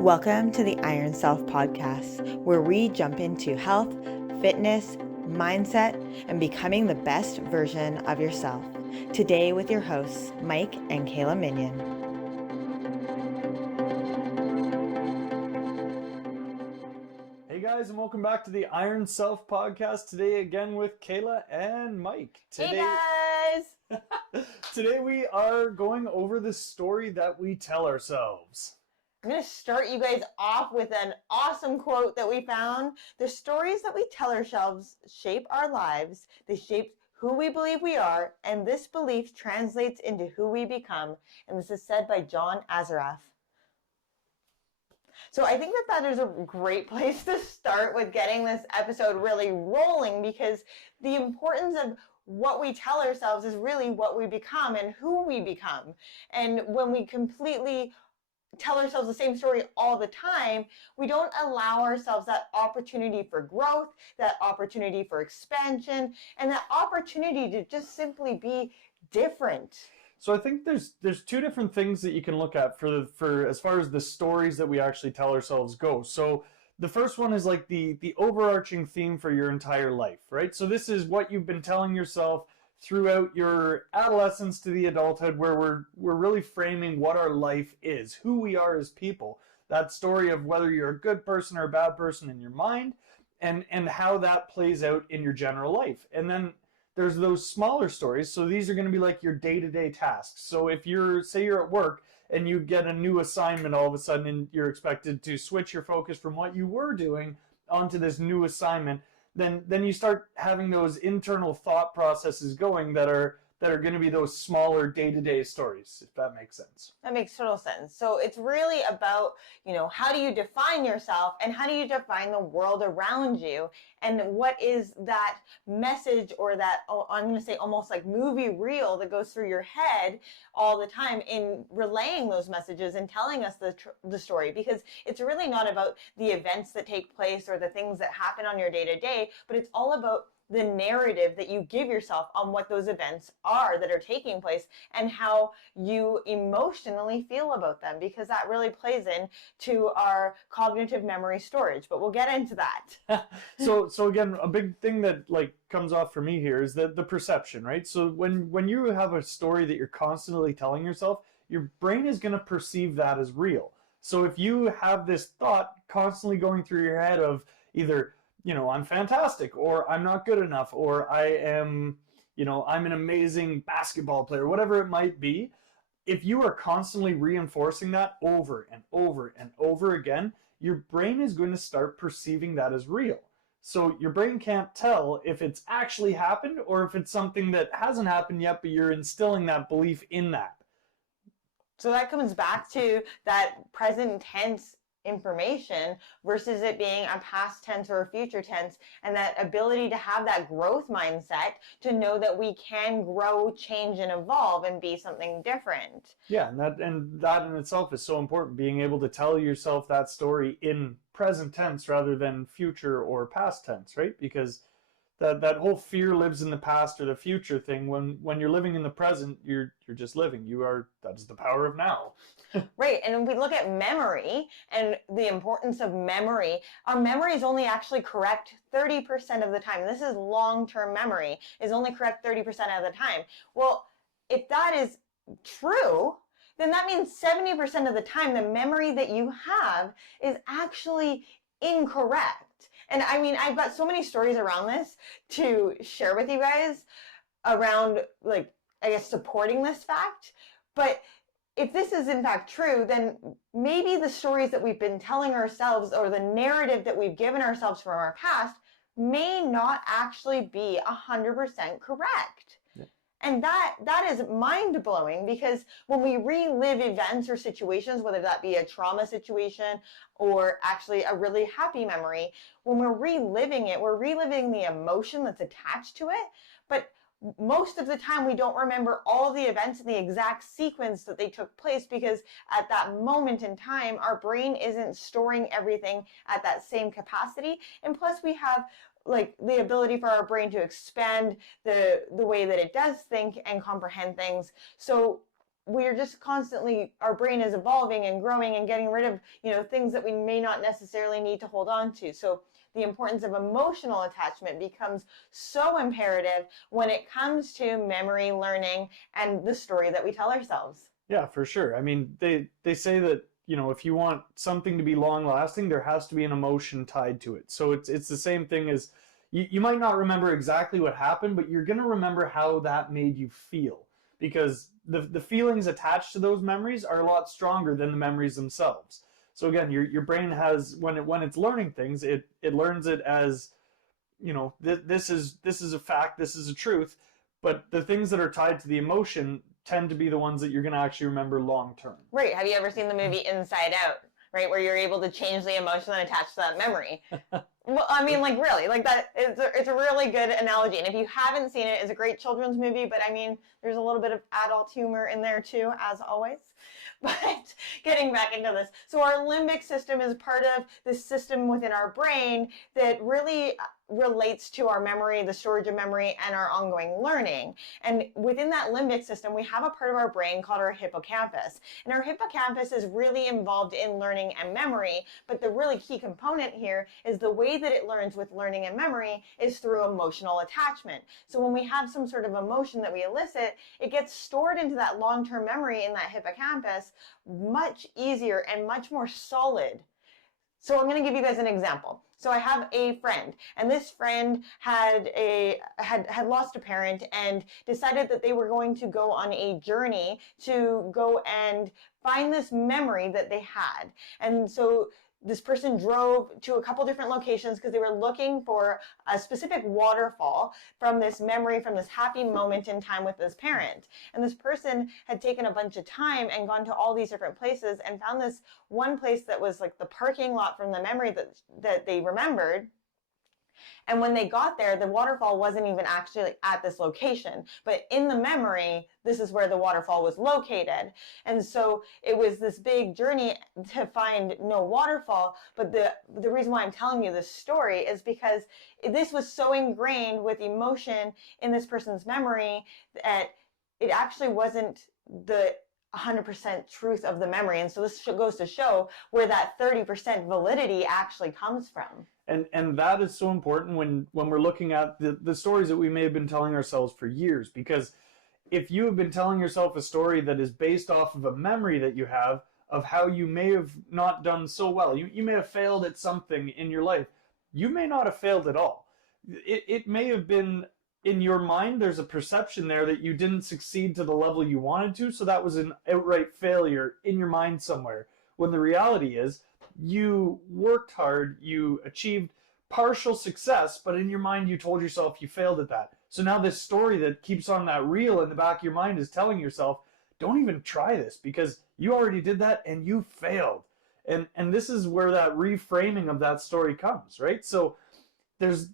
Welcome to the Iron Self podcast, where we jump into health, fitness, mindset, and becoming the best version of yourself. Today with your hosts, Mike and Kayla Minion. Hey guys, and welcome back to the Iron Self podcast. Today again with Kayla and Mike. Hey guys! Today we are going over the story that we tell ourselves. I'm going to start you guys off with an awesome quote that we found. The stories that we tell ourselves shape our lives. They shape who we believe we are, and this belief translates into who we become. And this is said by John Assaraf. So I think that is a great place to start with getting this episode really rolling, because the importance of what we tell ourselves is really what we become and who we become. And when we completely tell ourselves the same story all the time, we don't allow ourselves that opportunity for growth, that opportunity for expansion, and that opportunity to just simply be different. So I think there's two different things that you can look at for as far as the stories that we actually tell ourselves go. So the first one is like the overarching theme for your entire life, right? So this is what you've been telling yourself throughout your adolescence to the adulthood, where we're really framing what our life is, who we are as people. That story of whether you're a good person or a bad person in your mind, and how that plays out in your general life. And then there's those smaller stories. So these are going to be like your day-to-day tasks. So if say you're at work and you get a new assignment all of a sudden, and you're expected to switch your focus from what you were doing onto this new assignment, then you start having those internal thought processes going that are going to be those smaller day-to-day stories, if that makes sense. That makes total sense. So it's really about, how do you define yourself and how do you define the world around you, and what is that message or that, I'm going to say almost like movie reel that goes through your head all the time in relaying those messages and telling us the story, because it's really not about the events that take place or the things that happen on your day-to-day, but it's all about the narrative that you give yourself on what those events are that are taking place and how you emotionally feel about them, because that really plays into our cognitive memory storage. But we'll get into that. So again, a big thing that comes off for me here is the perception, right? So when you have a story that you're constantly telling yourself, your brain is going to perceive that as real. So if you have this thought constantly going through your head of either, I'm fantastic, or I'm not good enough, or I am, I'm an amazing basketball player, whatever it might be, if you are constantly reinforcing that over and over and over again, your brain is going to start perceiving that as real. So your brain can't tell if it's actually happened or if it's something that hasn't happened yet, but you're instilling that belief in that. So that comes back to that present tense information versus it being a past tense or a future tense, and that ability to have that growth mindset to know that we can grow, change, and evolve and be something different. Yeah, and that in itself is so important, being able to tell yourself that story in present tense rather than future or past tense, right? Because that whole fear lives in the past or the future thing. When you're living in the present, you're just living. That is the power of now. Right. And when we look at memory and the importance of memory, our memory is only actually correct 30% of the time. This is long-term memory, is only correct 30% of the time. Well, if that is true, then that means 70% of the time the memory that you have is actually incorrect. And I mean, I've got so many stories around this to share with you guys around, supporting this fact. But if this is in fact true, then maybe the stories that we've been telling ourselves or the narrative that we've given ourselves from our past may not actually be 100% correct. Yeah. And that is mind-blowing, because when we relive events or situations, whether that be a trauma situation or actually a really happy memory, when we're reliving it, we're reliving the emotion that's attached to it. But most of the time we don't remember all the events in the exact sequence that they took place, because at that moment in time our brain isn't storing everything at that same capacity. And plus we have the ability for our brain to expand the way that it does think and comprehend things. So we're just constantly, our brain is evolving and growing and getting rid of, things that we may not necessarily need to hold on to. So the importance of emotional attachment becomes so imperative when it comes to memory, learning, and the story that we tell ourselves. Yeah, for sure. I mean, they say that, if you want something to be long lasting, there has to be an emotion tied to it. So it's the same thing as you might not remember exactly what happened, but you're going to remember how that made you feel, because the feelings attached to those memories are a lot stronger than the memories themselves. So again, your brain has, when it's learning things, it learns it as, this is a fact, this is a truth, but the things that are tied to the emotion tend to be the ones that you're going to actually remember long term. Right. Have you ever seen the movie Inside Out? Right, where you're able to change the emotion that attached to that memory. Well, I mean, like, really, like that. It's a really good analogy. And if you haven't seen it, it's a great children's movie. But I mean, there's a little bit of adult humor in there too, as always. But getting back into this, so our limbic system is part of this system within our brain that really relates to our memory, the storage of memory, and our ongoing learning. And within that limbic system, we have a part of our brain called our hippocampus. And our hippocampus is really involved in learning and memory, but the really key component here is the way that it learns with learning and memory is through emotional attachment. So when we have some sort of emotion that we elicit, it gets stored into that long-term memory in that hippocampus much easier and much more solid. So I'm going to give you guys an example. So I have a friend, and this friend had lost a parent and decided that they were going to go on a journey to go and find this memory that they had. And so this person drove to a couple different locations because they were looking for a specific waterfall from this memory, from this happy moment in time with this parent. And this person had taken a bunch of time and gone to all these different places and found this one place that was like the parking lot from the memory that they remembered. And when they got there, the waterfall wasn't even actually at this location, but in the memory, this is where the waterfall was located. And so it was this big journey to find no waterfall. But the reason why I'm telling you this story is because this was so ingrained with emotion in this person's memory that it actually wasn't the 100% truth of the memory. And so this goes to show where that 30% validity actually comes from. And that is so important when we're looking at the stories that we may have been telling ourselves for years. Because if you have been telling yourself a story that is based off of a memory that you have of how you may have not done so well, you may have failed at something in your life, you may not have failed at all. It may have been, in your mind, there's a perception there that you didn't succeed to the level you wanted to, so that was an outright failure in your mind somewhere. When the reality is, you worked hard, you achieved partial success, but in your mind you told yourself you failed at that. So now this story that keeps on that reel in the back of your mind is telling yourself, don't even try this because you already did that and you failed. And this is where that reframing of that story comes, right? So there's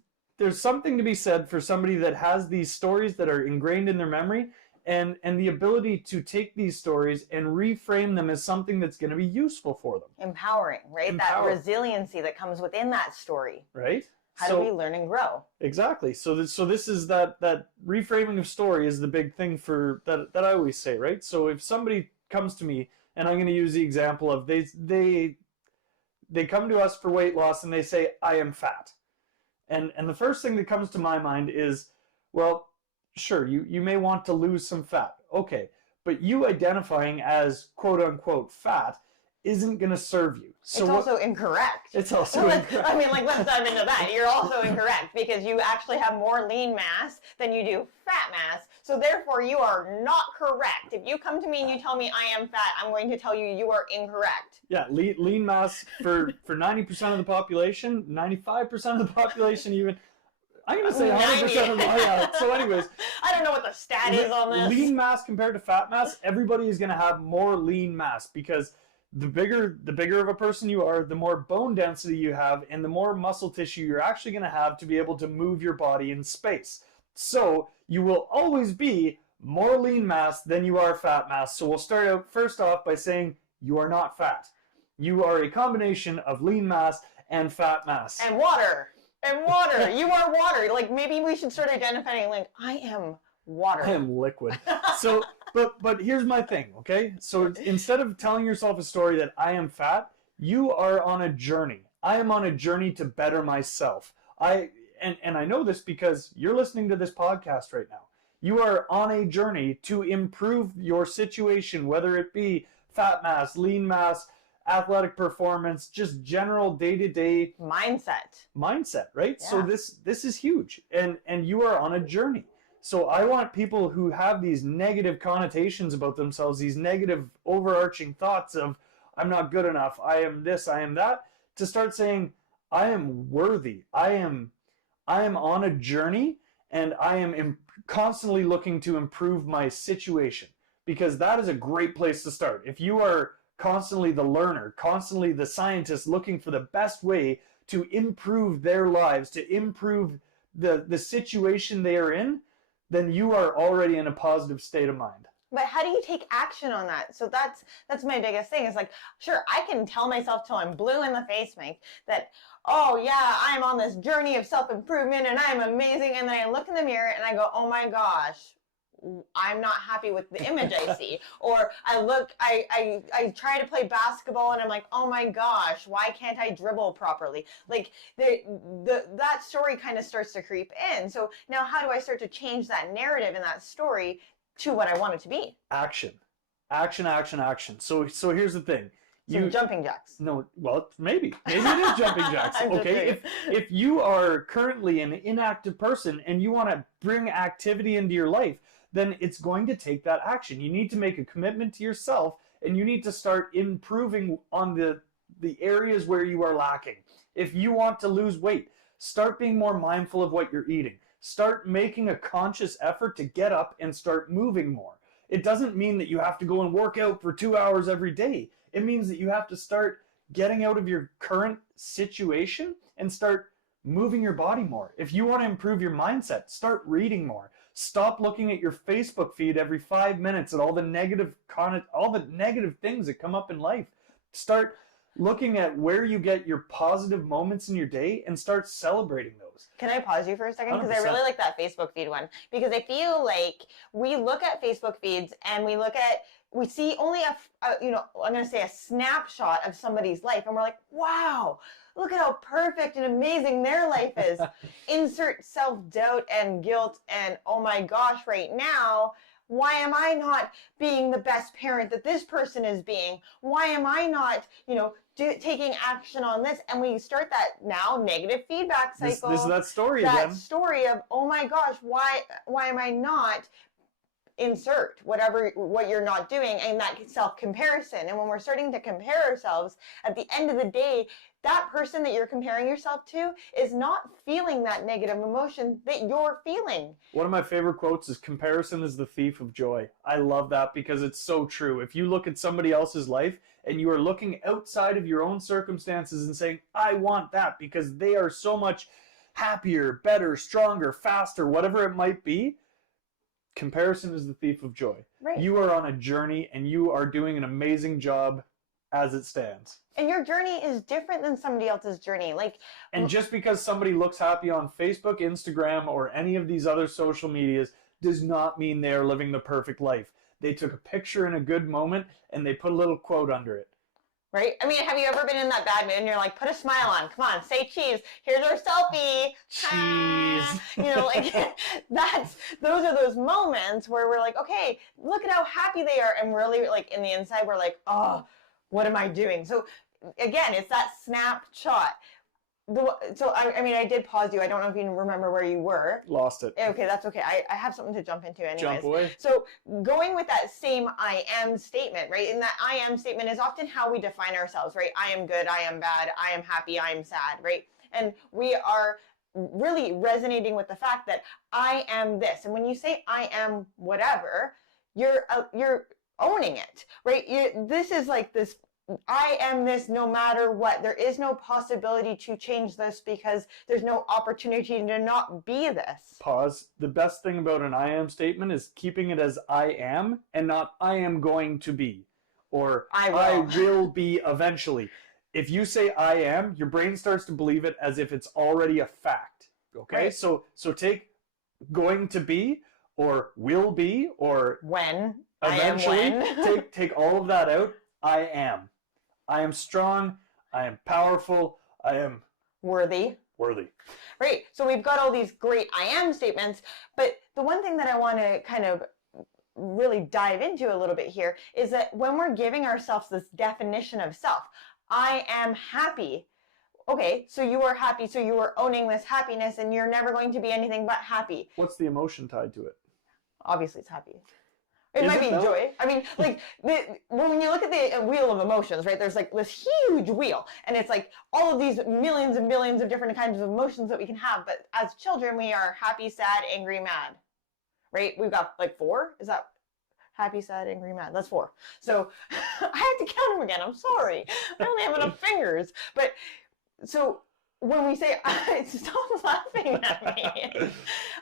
something to be said for somebody that has these stories that are ingrained in their memory, and the ability to take these stories and reframe them as something that's going to be useful for them. Empowering, right? That resiliency that comes within that story. Right? How do we learn and grow? Exactly. So this is that reframing of story is the big thing for that I always say, right? So if somebody comes to me, and I'm going to use the example of they come to us for weight loss and they say, I am fat. And the first thing that comes to my mind is, well, sure, you may want to lose some fat. Okay, but you identifying as quote unquote fat isn't going to serve you. So it's also incorrect. It's also incorrect. I mean, like, let's dive into that. You're also incorrect because you actually have more lean mass than you do fat mass. So therefore, you are not correct. If you come to me and you tell me I am fat, I'm going to tell you you are incorrect. Yeah, lean mass for 90% of the population, 95% of the population even. I'm going to say 100% of my So anyways. I don't know what the stat is on this. Lean mass compared to fat mass, everybody is going to have more lean mass because the bigger of a person you are, the more bone density you have, and the more muscle tissue you're actually going to have to be able to move your body in space. So you will always be more lean mass than you are fat mass. So we'll start out first off by saying you are not fat. You are a combination of lean mass and fat mass. And water. And water. You are water. Like, maybe we should start identifying, like, I am water. I am liquid. So, But here's my thing, okay? So instead of telling yourself a story that I am fat, you are on a journey. I am on a journey to better myself. And I know this because you're listening to this podcast right now. You are on a journey to improve your situation, whether it be fat mass, lean mass, athletic performance, just general day-to-day mindset, right? Yeah. So this is huge, and you are on a journey. So I want people who have these negative connotations about themselves, these negative overarching thoughts of I'm not good enough, I am this, I am that, to start saying I am worthy, I am on a journey, and I am constantly looking to improve my situation, because that is a great place to start. If you are constantly the learner, constantly the scientist looking for the best way to improve their lives, to improve the situation they are in, then you are already in a positive state of mind. But how do you take action on that? So that's my biggest thing. Is like, sure, I can tell myself till I'm blue in the face, Mike, that, oh yeah, I'm on this journey of self-improvement and I'm amazing. And then I look in the mirror and I go, oh my gosh, I'm not happy with the image I see. Or I try to play basketball and I'm like, oh my gosh, why can't I dribble properly? Like that story kind of starts to creep in. So now how do I start to change that narrative in that story to what I want it to be? Action. So here's the thing. Jumping jacks. No, well, maybe it is jumping jacks. Okay, if you are currently an inactive person and you want to bring activity into your life, then it's going to take that action. You need to make a commitment to yourself, and you need to start improving on the areas where you are lacking. If you want to lose weight, start being more mindful of what you're eating. Start making a conscious effort to get up and start moving more. It doesn't mean that you have to go and work out for 2 hours every day. It means that you have to start getting out of your current situation and start moving your body more. If you want to improve your mindset, start reading more. Stop looking at your Facebook feed every 5 minutes at all the negative things that come up in life. Start looking at where you get your positive moments in your day and start celebrating those. Can I pause you for a second? Because 100%. I really like that Facebook feed one. Because I feel like we look at Facebook feeds and we see only I'm going to say a snapshot of somebody's life. And we're like, wow, look at how perfect and amazing their life is. Insert self-doubt and guilt and, oh my gosh, right now, why am I not being the best parent that this person is being? Why am I not, taking action on this? And we start that now negative feedback cycle. This is that story again. That story of, oh my gosh, why am I not insert what you're not doing, and that self-comparison. And when we're starting to compare ourselves, at the end of the day, that person that you're comparing yourself to is not feeling that negative emotion that you're feeling. One of my favorite quotes is, comparison is the thief of joy. I love that because it's so true. If you look at somebody else's life and you are looking outside of your own circumstances and saying, I want that because they are so much happier, better, stronger, faster, whatever it might be, comparison is the thief of joy. Right. You are on a journey and you are doing an amazing job as it stands. And your journey is different than somebody else's journey. And just because somebody looks happy on Facebook, Instagram, or any of these other social medias does not mean they are living the perfect life. They took a picture in a good moment and they put a little quote under it. Right? I mean, have you ever been in that bad mood and you're like, put a smile on, come on, say cheese, here's our selfie. Cheese. Those are those moments where we're like, okay, look at how happy they are. And really, in the inside, we're like, oh, what am I doing? So again, it's that snapshot. I did pause you. I don't know if you remember where you were. Lost it. Okay, that's okay. I have something to jump into anyways. Jump away. So going with that same I am statement, right? And that I am statement is often how we define ourselves, right? I am good, I am bad, I am happy, I am sad, right? And we are really resonating with the fact that I am this. And when you say I am whatever, you're owning it, right? This is like this, I am this no matter what. There is no possibility to change this because there's no opportunity to not be this. Pause. The best thing about an I am statement is keeping it as I am and not I am going to be or I will be eventually. If you say I am, your brain starts to believe it as if it's already a fact. Okay? Right. So take going to be or will be or when I am Eventually, when. take all of that out. I am. I am strong. I am powerful. I am Worthy. worthy. Right. So we've got all these great I am statements, but the one thing that I want to kind of really dive into a little bit here is that when we're giving ourselves this definition of self, I am happy. Okay, so you are happy, so you are owning this happiness, and you're never going to be anything but happy. What's the emotion tied to it? Obviously, it's happy. It Is might it be though? joy. I mean, like when you look at the wheel of emotions, right? There's like this huge wheel, and it's like all of these millions and millions of different kinds of emotions that we can have. But as children, we are happy, sad, angry, mad, right? We've got like 4. Is that happy, sad, angry, mad? That's 4. So I have to count them again. I'm sorry. I only have enough fingers. But so when we say, stop laughing at me.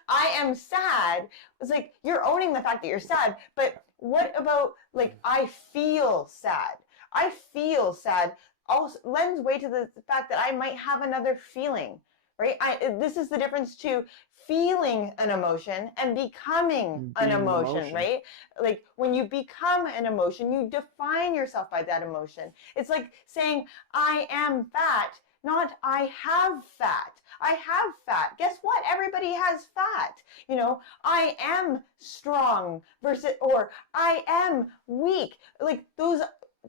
I am sad. It's like you're owning the fact that you're sad. But what about like I feel sad? I feel sad also lends weight to the fact that I might have another feeling, right? This is the difference to feeling an emotion and becoming an Being an emotion, emotion. right? Like when you become an emotion, you define yourself by that emotion. It's like saying I am fat, not I have fat. I have fat. Guess what? Everybody has fat. You know, I am strong versus, or I am weak. Like those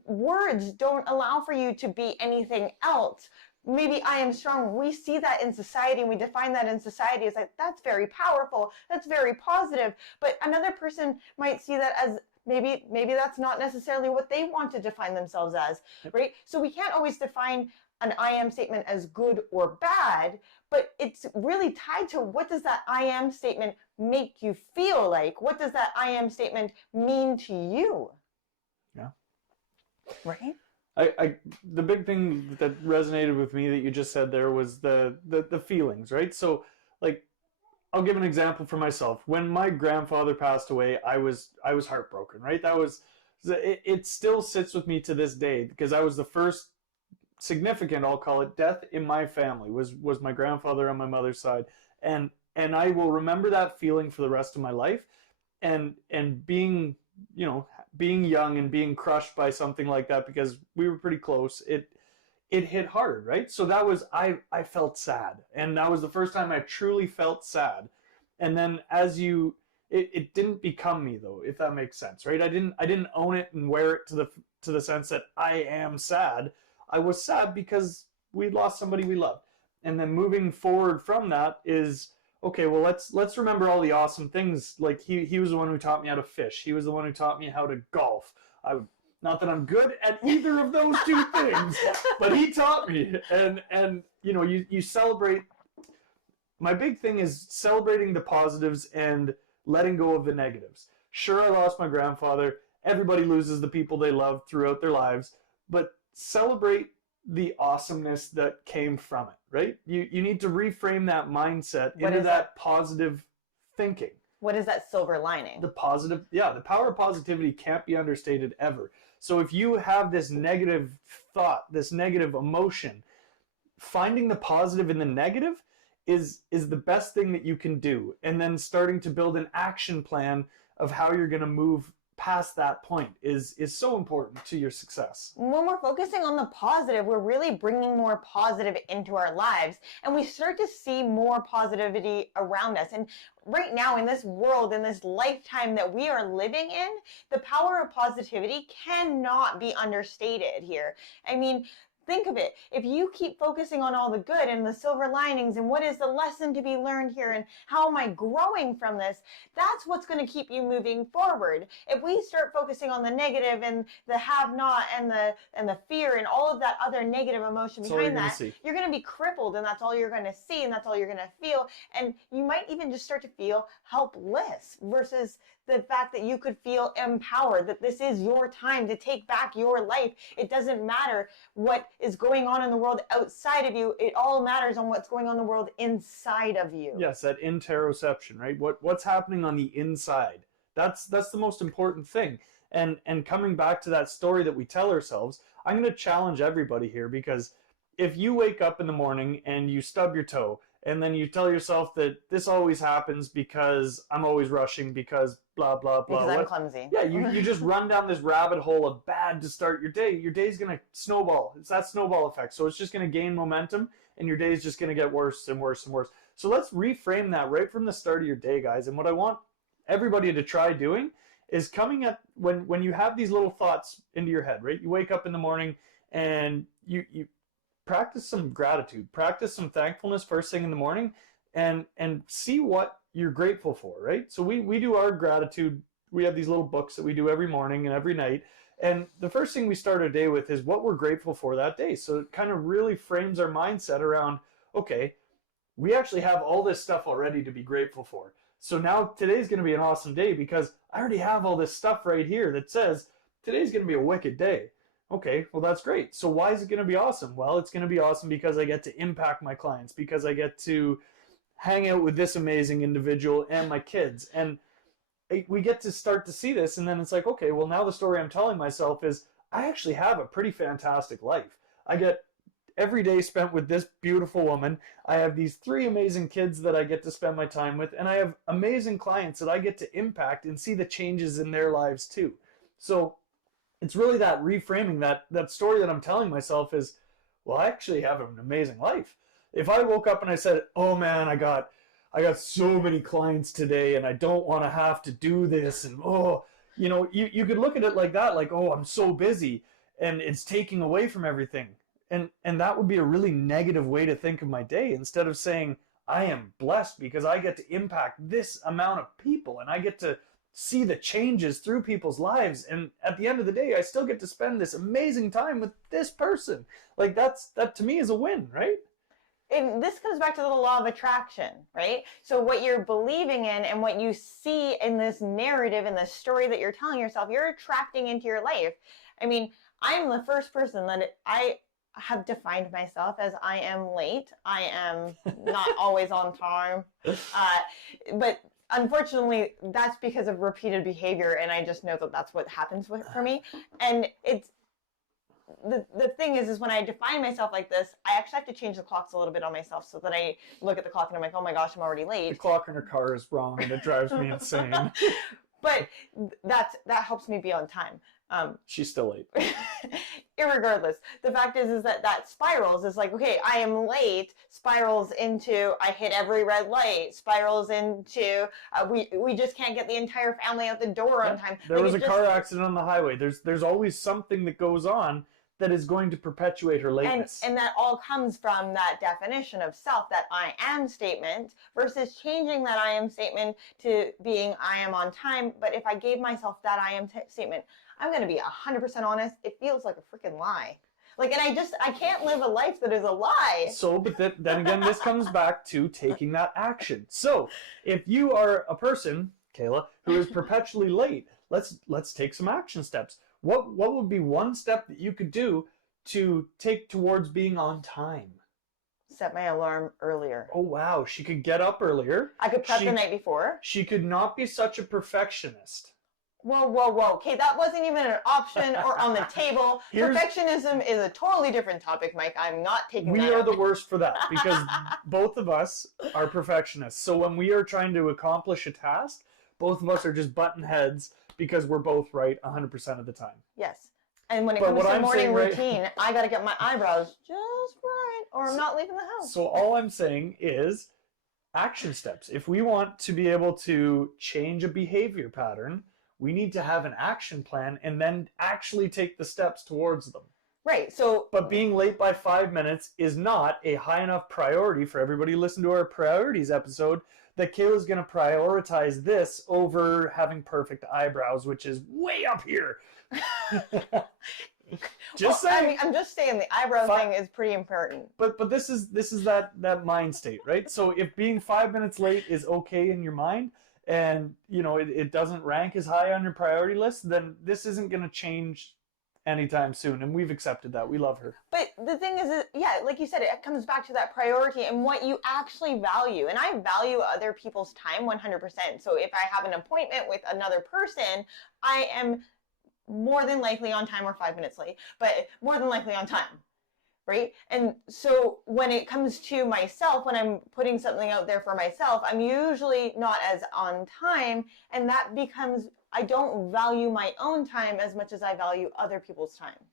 words don't allow for you to be anything else. Maybe I am strong. We see that in society and we define that in society as like, that's very powerful. That's very positive. But another person might see that as maybe that's not necessarily what they want to define themselves as, right? So we can't always define an I am statement as good or bad, but it's really tied to what does that I am statement make you feel like? What does that I am statement mean to you? Yeah. Right? The big thing that resonated with me that you just said there was the feelings, right? So like I'll give an example for myself. When my grandfather passed away, I was heartbroken, right? It still sits with me to this day because I was the first significant, I'll call it, death in my family was my grandfather on my mother's side, and I will remember that feeling for the rest of my life, and being, you know, being young and being crushed by something like that because we were pretty close. It hit hard, right? So that was I felt sad, and that was the first time I truly felt sad. And then it didn't become me though, if that makes sense, right? I didn't own it and wear it to the sense that I am sad. I was sad because we lost somebody we loved. And then moving forward from that is, okay, well, let's remember all the awesome things. Like he was the one who taught me how to fish. He was the one who taught me how to golf. Not that I'm good at either of those two things, but he taught me. And you know, you celebrate. My big thing is celebrating the positives and letting go of the negatives. Sure, I lost my grandfather. Everybody loses the people they love throughout their lives, but celebrate the awesomeness that came from it, right? You need to reframe that mindset into that positive thinking. What is that silver lining? The power of positivity can't be understated ever. So if you have this negative thought, this negative emotion, finding the positive in the negative is the best thing that you can do. And then starting to build an action plan of how you're going to move past that point is so important to your success. When we're focusing on the positive, we're really bringing more positive into our lives, and we start to see more positivity around us. And right now in this world, in this lifetime that we are living in, the power of positivity cannot be understated here. I mean, think of it. If you keep focusing on all the good and the silver linings and what is the lesson to be learned here and how am I growing from this, that's what's going to keep you moving forward. If we start focusing on the negative and the have not and the fear and all of that other negative emotion behind that, you're going to be crippled, and that's all you're going to see and that's all you're going to feel. And you might even just start to feel helpless versus the fact that you could feel empowered, that this is your time to take back your life. It doesn't matter what is going on in the world outside of you. It all matters on what's going on in the world inside of you. Yes, that interoception, right? What's happening on the inside. That's the most important thing. And coming back to that story that we tell ourselves, I'm going to challenge everybody here, because if you wake up in the morning and you stub your toe And then you tell yourself that this always happens because I'm always rushing because blah, blah, blah. Because I'm clumsy. Yeah, you just run down this rabbit hole of bad to start your day. Your day's going to snowball. It's that snowball effect. So it's just going to gain momentum and your day's just going to get worse and worse and worse. So let's reframe that right from the start of your day, guys. And what I want everybody to try doing is coming at when you have these little thoughts into your head, right? You wake up in the morning and you practice some gratitude, practice some thankfulness first thing in the morning, and see what you're grateful for, right? So we do our gratitude. We have these little books that we do every morning and every night. And the first thing we start our day with is what we're grateful for that day. So it kind of really frames our mindset around, okay, we actually have all this stuff already to be grateful for. So now today's going to be an awesome day because I already have all this stuff right here that says today's going to be a wicked day. Okay, well, that's great. So why is it going to be awesome? Well, it's going to be awesome because I get to impact my clients, because I get to hang out with this amazing individual and my kids. And we get to start to see this. And then it's like, okay, well, now the story I'm telling myself is I actually have a pretty fantastic life. I get every day spent with this beautiful woman. I have these 3 amazing kids that I get to spend my time with. And I have amazing clients that I get to impact and see the changes in their lives too. So it's really that reframing, that story that I'm telling myself is, well, I actually have an amazing life. If I woke up and I said, oh man, I got so many clients today and I don't want to have to do this, and you could look at it like that, like, oh, I'm so busy and it's taking away from everything. And that would be a really negative way to think of my day, instead of saying I am blessed because I get to impact this amount of people and I get to see the changes through people's lives, and at the end of the day I still get to spend this amazing time with this person. Like that to me is a win, right? And this comes back to the law of attraction, right? So what you're believing in and what you see in this narrative, in the story that you're telling yourself, you're attracting into your life. I mean, I'm the first person that I have defined myself as I am late. I am not always on time. But unfortunately, that's because of repeated behavior, and I just know that that's what happens for me. And it's the thing is when I define myself like this, I actually have to change the clocks a little bit on myself so that I look at the clock and I'm like, oh my gosh, I'm already late. The clock in her car is wrong and it drives me insane. But that helps me be on time. She's still late. Irregardless, the fact is that spirals is like, okay, I am late, spirals into I hit every red light, spirals into we just can't get the entire family out the door on time. There was a car accident on the highway. There's always something that goes on that is going to perpetuate her lateness. And that all comes from that definition of self, that I am statement, versus changing that I am statement to being I am on time. But if I gave myself that I am statement, I'm going to be 100% honest, it feels like a freaking lie. Like, and I can't live a life that is a lie. So, but then again, this comes back to taking that action. So, if you are a person, Kayla, who is perpetually late, let's take some action steps. What would be one step that you could do to take towards being on time? Set my alarm earlier. Oh, wow. She could get up earlier. I could prep the night before. She could not be such a perfectionist. Whoa. Okay, that wasn't even an option or on the table. Perfectionism is a totally different topic, Mike. I'm not taking that. We are the worst for that because both of us are perfectionists. So when we are trying to accomplish a task, both of us are just button heads because we're both right 100% of the time. Yes. And when it comes to morning routine, I got to get my eyebrows just right or I'm not leaving the house. So all I'm saying is action steps. If we want to be able to change a behavior pattern, we need to have an action plan and then actually take the steps towards them. Right. So, but being late by 5 minutes is not a high enough priority for everybody to listen to our priorities episode that Kayla's going to prioritize this over having perfect eyebrows, which is way up here. Just saying. I mean, I'm just saying the eyebrow thing is pretty important. But this is that mind state, right? So if being 5 minutes late is okay in your mind, and it doesn't rank as high on your priority list, then this isn't going to change anytime soon, and we've accepted that. We love her. But the thing is, yeah, like you said, it comes back to that priority and what you actually value. And I value other people's time 100%. So if I have an appointment with another person, I am more than likely on time or 5 minutes late, but more than likely on time. right? And so when it comes to myself, when I'm putting something out there for myself, I'm usually not as on time, and that becomes, I don't value my own time as much as I value other people's time.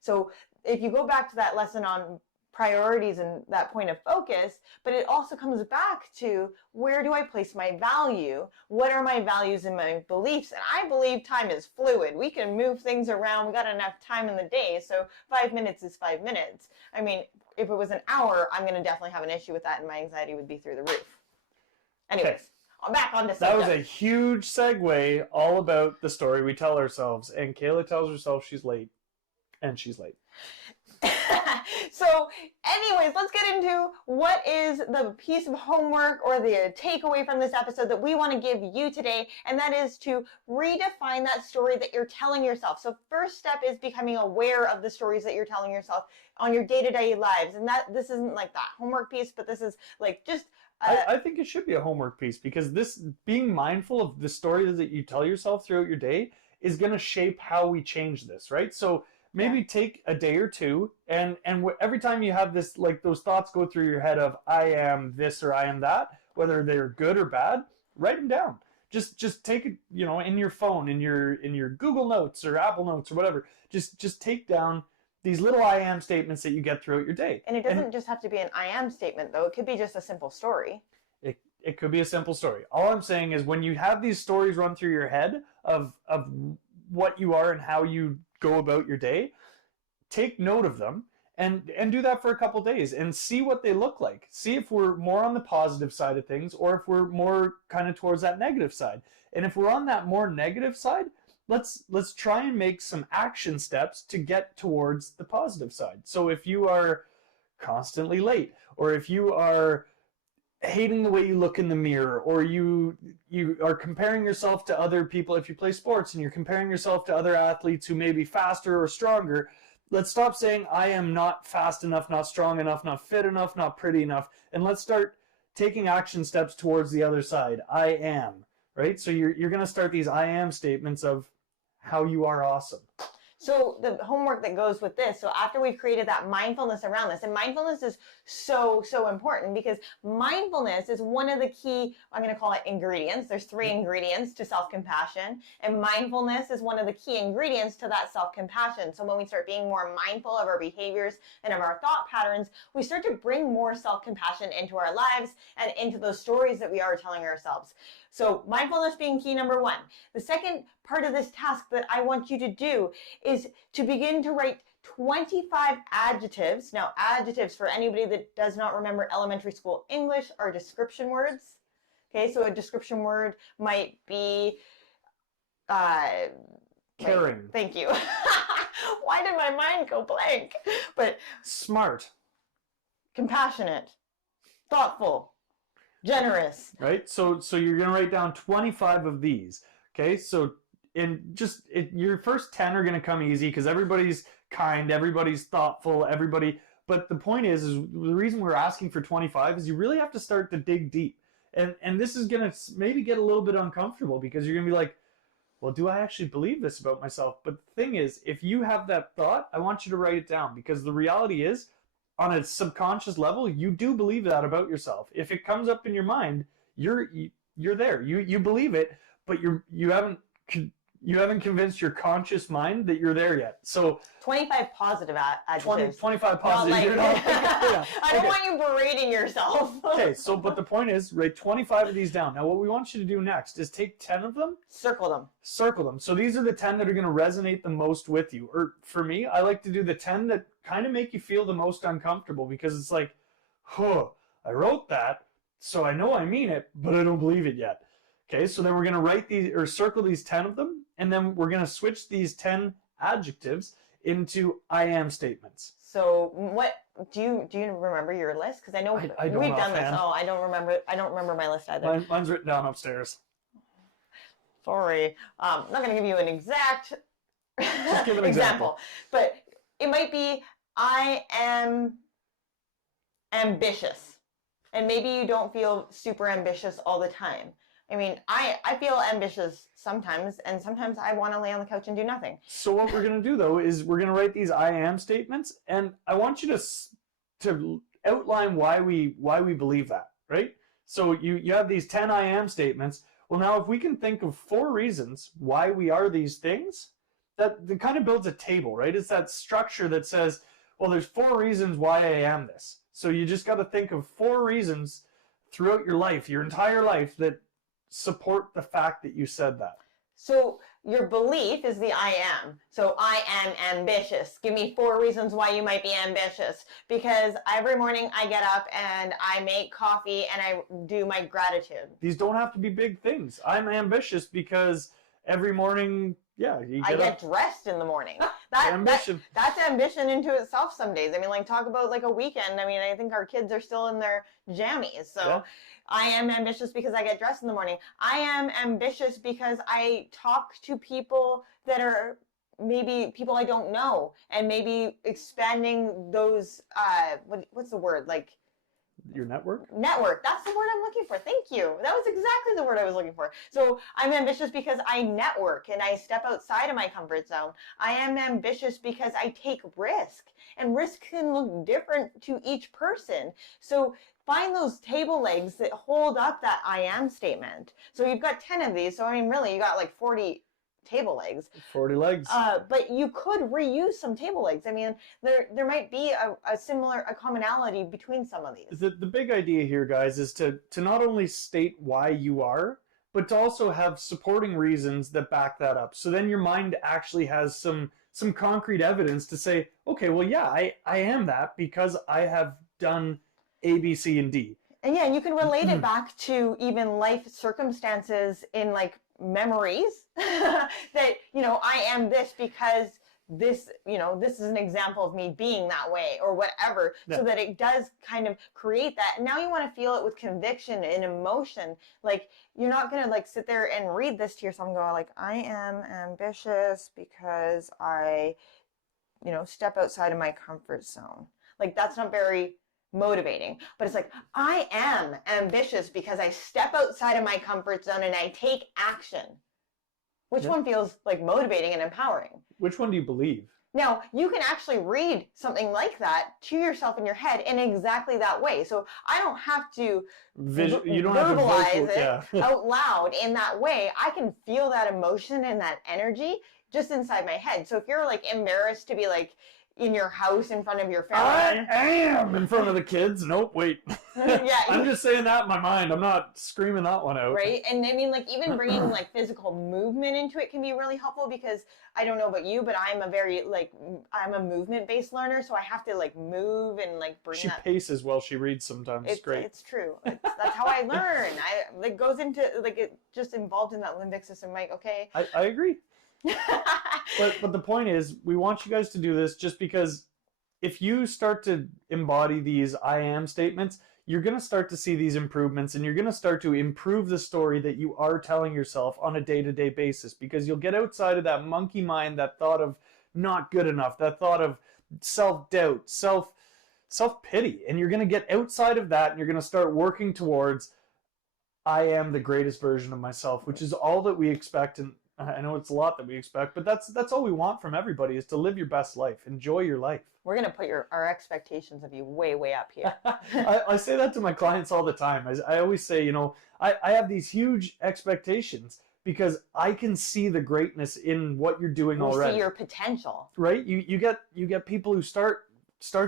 So if you go back to that lesson on priorities and that point of focus, but it also comes back to, where do I place my value? What are my values and my beliefs? And I believe time is fluid. We can move things around. We got enough time in the day. So 5 minutes is 5 minutes. I mean, if it was an hour, I'm going to definitely have an issue with that, and my anxiety would be through the roof. Anyways, Okay. I'm back on to That was subject. a huge segue all about the story we tell ourselves. And Kayla tells herself she's late. And she's late. So anyways, let's get into what is the piece of homework or the takeaway from this episode that we want to give you today, and that is to redefine that story that you're telling yourself. So first step is becoming aware of the stories that you're telling yourself on your day-to-day lives, and that this isn't like that homework piece, but this is like just I think it should be a homework piece, because this, being mindful of the story that you tell yourself throughout your day, is going to shape how we change this, right? So maybe take a day or two, and every time you have this, like those thoughts go through your head of I am this or I am that, whether they're good or bad, write them down. Just take it, in your phone, in your Google Notes or Apple Notes or whatever. Just take down these little I am statements that you get throughout your day. and it doesn't just have to be an I am statement, though. It could be just a simple story. It could be a simple story. All I'm saying is, when you have these stories run through your head of what you are and how you go about your day, take note of them and do that for a couple days and see what they look like. See if we're more on the positive side of things, or if we're more kind of towards that negative side. And if we're on that more negative side, let's try and make some action steps to get towards the positive side. So if you are constantly late, or if you are hating the way you look in the mirror, or you are comparing yourself to other people, if you play sports and you're comparing yourself to other athletes who may be faster or stronger, let's stop saying I am not fast enough, not strong enough, not fit enough, not pretty enough, and let's start taking action steps towards the other side. I am, right? So you're going to start these I am statements of how you are awesome. So the homework that goes with this, so after we've created that mindfulness around this, and mindfulness is so important, because mindfulness is one of the key, I'm going to call it ingredients. There's 3 ingredients to self-compassion, and mindfulness is one of the key ingredients to that self-compassion. So when we start being more mindful of our behaviors and of our thought patterns, we start to bring more self-compassion into our lives and into those stories that we are telling ourselves. So mindfulness being key number 1. The second part of this task that I want you to do is to begin to write 25 adjectives. Now, adjectives, for anybody that does not remember elementary school English, are description words. Okay, so a description word might be caring. Thank you. Why did my mind go blank? But smart, compassionate, thoughtful, generous. Right? So you're going to write down 25 of these. Okay? So your first 10 are going to come easy, because everybody's kind, everybody's thoughtful, but the point is the reason we're asking for 25 is you really have to start to dig deep. And this is going to maybe get a little bit uncomfortable, because you're going to be like, well, do I actually believe this about myself? But the thing is, if you have that thought, I want you to write it down, because the reality is, on a subconscious level, you do believe that about yourself. If it comes up in your mind, you're there. You believe it, but you haven't convinced your conscious mind that you're there yet. So 25 positive adjectives. 25 positive. I don't want you berating yourself. Okay, but the point is, write 25 of these down. Now, what we want you to do next is take 10 of them. Circle them. So these are the 10 that are going to resonate the most with you. Or for me, I like to do the 10 that kind of make you feel the most uncomfortable, because it's like, I wrote that, so I know I mean it, but I don't believe it yet. Okay, so then we're going to write these, or circle these 10 of them, and then we're going to switch these 10 adjectives into I am statements. So what do you remember your list? Because I know I don't we've done offhand. this. Oh, I don't remember my list either. Mine's written down upstairs. Sorry, I'm not going to give you an exact Just give an example. But it might be I am ambitious, and maybe you don't feel super ambitious all the time. I mean, I feel ambitious sometimes, and sometimes I want to lay on the couch and do nothing. So what we're going to do, though, is we're going to write these I am statements, and I want you to outline why we believe that, right? So you have these 10 I am statements. Well, now if we can think of 4 reasons why we are these things, that kind of builds a table, right? It's that structure that says, well, there's 4 reasons why I am this. So you just got to think of 4 reasons throughout your life, your entire life, that support the fact that you said that. So your belief is the I am. So I am ambitious. Give me 4 reasons why you might be ambitious. Because every morning I get up and I make coffee and I do my gratitude. These don't have to be big things. I'm ambitious because every morning, I get dressed in the morning. That's ambition into itself some days. I mean, like, talk about like a weekend. I mean, I think our kids are still in their jammies. So yeah. I am ambitious because I get dressed in the morning. I am ambitious because I talk to people that are maybe people I don't know, and maybe expanding those, what's the word? Like, your network? Network. That's the word I'm looking for. Thank you. That was exactly the word I was looking for. So I'm ambitious because I network and I step outside of my comfort zone. I am ambitious because I take risk, and risk can look different to each person. So find those table legs that hold up that I am statement. So you've got 10 of these. So I mean, really, you got like 40 table legs. 40 legs. But you could reuse some table legs. I mean, there might be a commonality between some of these. The big idea here, guys, is to not only state why you are, but to also have supporting reasons that back that up. So then your mind actually has some concrete evidence to say, okay, well, yeah, I am that because I have done A, B, C, and D. And yeah, you can relate it back to even life circumstances in like memories that, you know, I am this because this, you know, this is an example of me being that way or whatever, so that it does kind of create that. And now you want to feel it with conviction and emotion. Like, you're not going to like sit there and read this to yourself and go like, I am ambitious because I, you know, step outside of my comfort zone. Like, that's not very motivating. But it's like, I am ambitious because I step outside of my comfort zone and I take action. Which one feels like motivating and empowering? Which one do you believe? Now, you can actually read something like that to yourself in your head in exactly that way. So I don't have to verbalize it out loud in that way. I can feel that emotion and that energy just inside my head. So if you're like embarrassed to be like in your house in front of your family. I am in front of the kids. Nope, wait. Yeah, I'm just saying that in my mind. I'm not screaming that one out. Right? And I mean, like, even bringing like physical movement into it can be really helpful, because I don't know about you, but I'm a movement-based learner, so I have to like move and like bring that. She paces while she reads sometimes. It's great. It's true. That's how I learn. It goes into like, it just involved in that limbic system. Like, okay. I agree. but the point is, we want you guys to do this just because if you start to embody these I am statements, you're going to start to see these improvements, and you're going to start to improve the story that you are telling yourself on a day-to-day basis, because you'll get outside of that monkey mind, that thought of not good enough, that thought of self-doubt, self-pity, and you're going to get outside of that, and you're going to start working towards I am the greatest version of myself, which is all that we expect. And I know it's a lot that we expect, but that's all we want from everybody, is to live your best life. Enjoy your life. We're going to put our expectations of you way, way up here. I say that to my clients all the time. I always say, you know, I have these huge expectations because I can see the greatness in what you're doing already. You see your potential. Right? You get people who start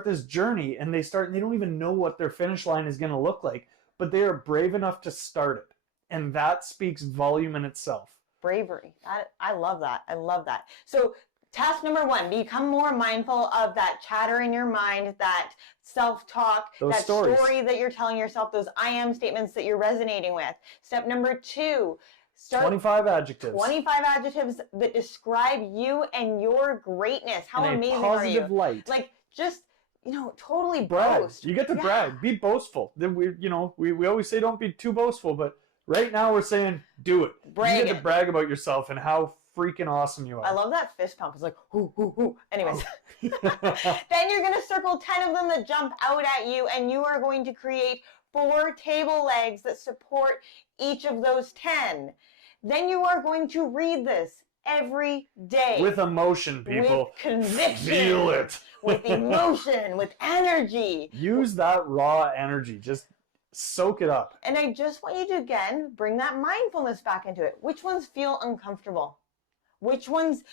this journey, and they don't even know what their finish line is going to look like, but they are brave enough to start it. And that speaks volume in itself. Bravery. I love that. I love that. So task number 1, become more mindful of that chatter in your mind, that self-talk, that story that you're telling yourself, those I am statements that you're resonating with. Step number 2, start 25 adjectives. 25 adjectives that describe you and your greatness. How amazing are you? In a positive light. Like, just, you know, totally brag. boast. You get to brag. Be boastful. We always say don't be too boastful, but right now we're saying do it. Brag. You get to brag about yourself and how freaking awesome you are. I love that fist pump. It's like, hoo, hoo, hoo. Anyways. Then you're going to circle 10 of them that jump out at you, and you are going to create 4 table legs that support each of those 10. Then you are going to read this every day. With emotion, people. With conviction. Feel it. With emotion, with energy. Use that raw energy. Just soak it up. And I just want you to, again, bring that mindfulness back into it. Which ones feel uncomfortable? Which ones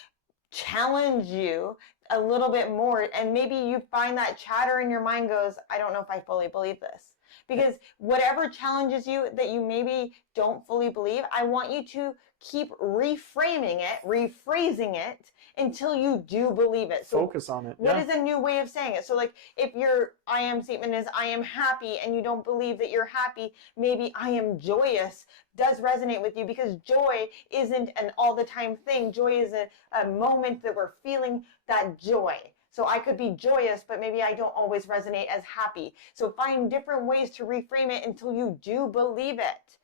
challenge you a little bit more? And maybe you find that chatter in your mind goes, I don't know if I fully believe this. Because whatever challenges you that you maybe don't fully believe, I want you to keep reframing it, rephrasing it until you do believe it. So focus on it. What is a new way of saying it? So like if your I am statement is I am happy and you don't believe that you're happy, maybe I am joyous does resonate with you, because joy isn't an all the time thing. Joy is a moment that we're feeling that joy. So I could be joyous, but maybe I don't always resonate as happy. So find different ways to reframe it until you do believe it.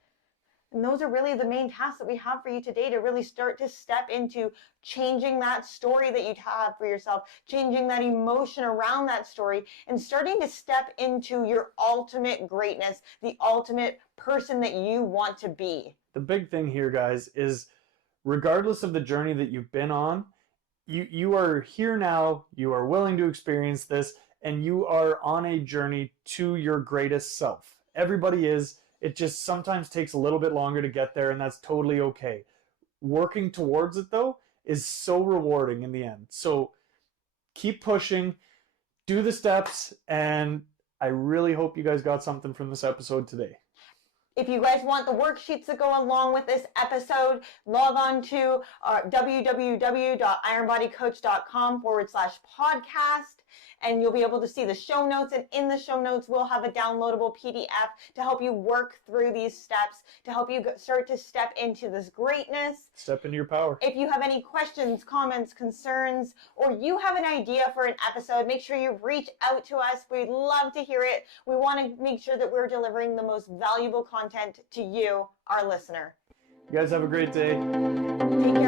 And those are really the main tasks that we have for you today, to really start to step into changing that story that you have for yourself, changing that emotion around that story, and starting to step into your ultimate greatness, the ultimate person that you want to be. The big thing here, guys, is regardless of the journey that you've been on, you are here now, you are willing to experience this, and you are on a journey to your greatest self. Everybody is. It just sometimes takes a little bit longer to get there, and that's totally okay. Working towards it, though, is so rewarding in the end. So keep pushing, do the steps, and I really hope you guys got something from this episode today. If you guys want the worksheets that go along with this episode, log on to our www.ironbodycoach.com/podcast, and you'll be able to see the show notes. And in the show notes, we'll have a downloadable PDF to help you work through these steps, to help you start to step into this greatness. Step into your power. If you have any questions, comments, concerns, or you have an idea for an episode, make sure you reach out to us. We'd love to hear it. We want to make sure that we're delivering the most valuable content to you, our listener. You guys have a great day. Take care.